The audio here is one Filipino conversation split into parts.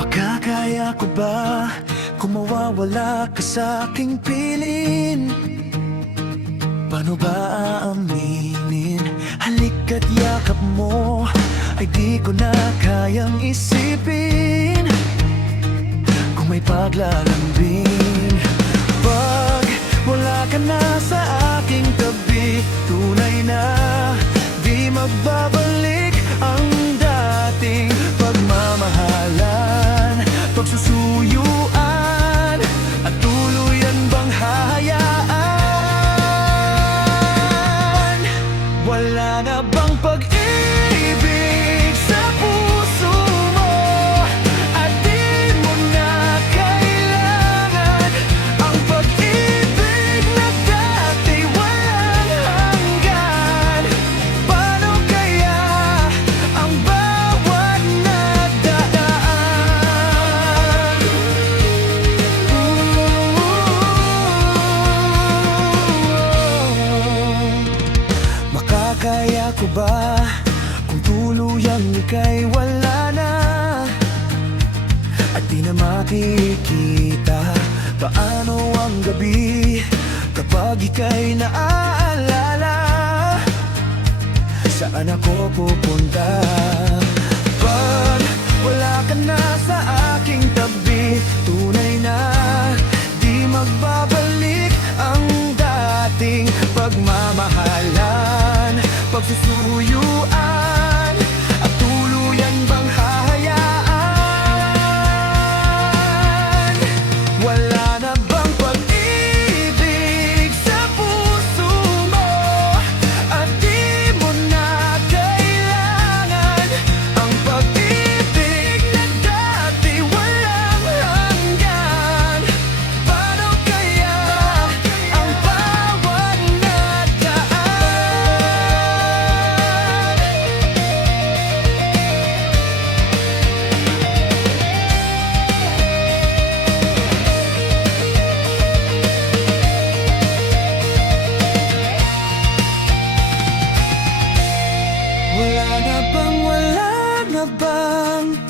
Makakaya ko ba kung mawawala ka sa aking piling? Paano ba aaminin? Halika't yakap mo ay di ko na kayang isipin. Kung may paglalambing, pag wala ka na sa aking tabi, tunay na di magbabalik ang dating pagmamahalan, pagsusuyuan at tuluyan bang hahayaan? Wala na bang pag-ibig sa puso mo at di mo na kailangan ang pag-ibig na dati walang hanggan? Paano kaya ang bawat nadaan? Makakaya ko ba kung tuluyang ika'y wala na at di na makikita? Paano ang gabi kapag ika'y naaalala? Saan ako pupunta pag wala ka na sa aking tabi? Tunay na di magbabalik ang dating pagmamahalan, pagsusuyuan at tuluyan bang hahayaan? Wala na bang pag-ibig sa puso mo at di mo na kailangan ang pag-ibig na dati walang hanggan? Paano kaya ang bawat nadaan? Wala na bang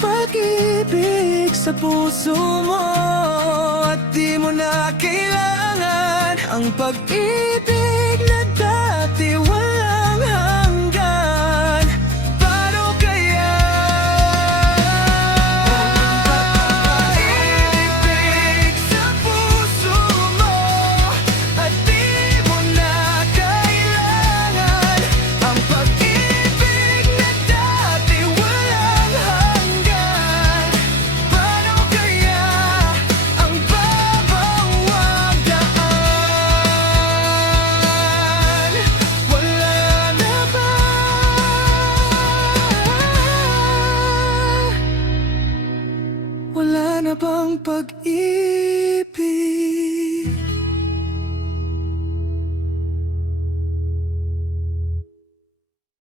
pag-ibig sa puso mo at di mo na kailangan ang pag-ibig na dati walang hanggan? Paano kaya pag-ibig sa puso mo at di mo na kailangan ang pag-ibig na dati walang hanggan? Paano kaya ang babawag daan? Wala na ba? Wala na bang pag-ibig